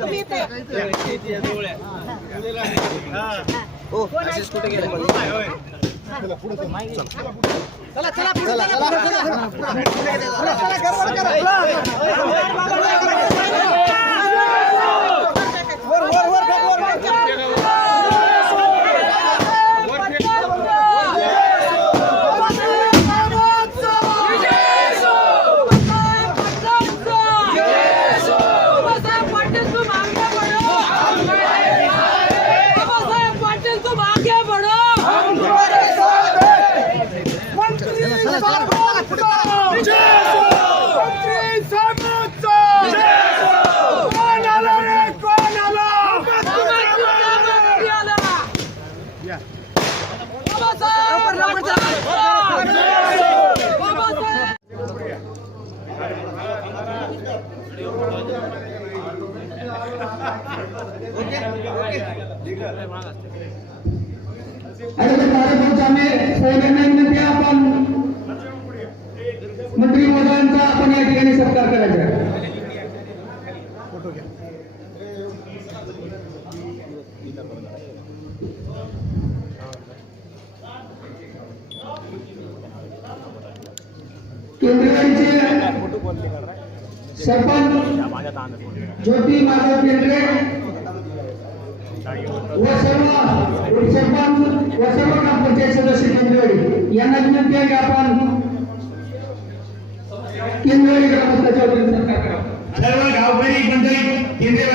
तुम्ही इथे या. चला आणि कार्यक्रमाने विनंती आपण मंत्री महोदयांचा आपण या ठिकाणी सत्कार करायचा आहे. सरपंच ज्योति माधव केंद्रे व सर्व सरपंच, व सर्व ग्रामपंचायत सदस्य केंद्रवाडी यांना विनंती आहे की आपण केंद्रीय ग्रामस्थाच्या वतीने सरकार करा सर्व गावकरी मंडळी केंद्रवाडी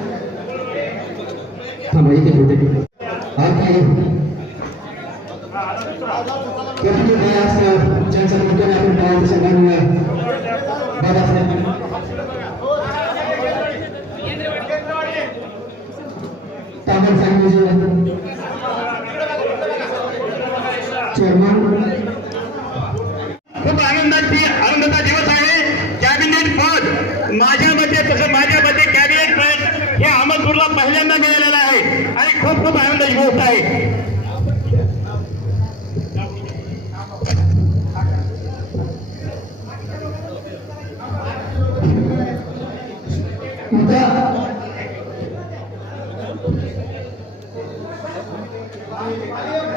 प्लीज़ देवता मंचात या यायचं थांबा इथे होते आता कधी काय असतं ज्यांच्या मुद्द्याने आपण पाहतो सगळ्यांना बाबासाहेब ताबड सांगितलं चेअरमन खूप आनंदाची आनंदाचा दिवस आहे कॅबिनेट पद माझ्या मते तसं माझ्या मते कॅबिनेट पद हे अहमदपूरला पहिल्यांदा आणि खूप खूप आनंदाची गोष्ट आहे आता